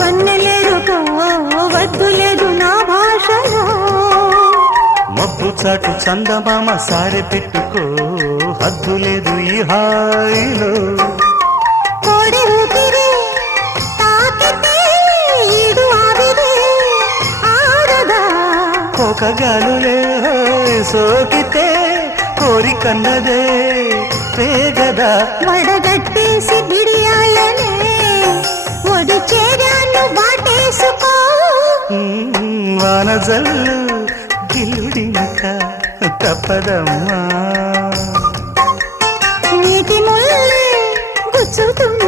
వన్నెలేరుకో వద్దు లేదు నా భాషలో మబ్బు చాటు చందమామ సారె పెట్టుకో హద్దు లేదు ఈ హాయిలో కోడి ఊపిరి తాకితే ఈడు ఆవిరి ఆరదా కోకగాలులే సోకితే కోరికన్నదే పేగదా వడగట్టేసి బిడియాలనే ఒడి చేరాను వాటేసుకో వానజల్లు గిల్లుడింక తప్పదమ్మా నీటి ముల్లే గుచ్చుతుంది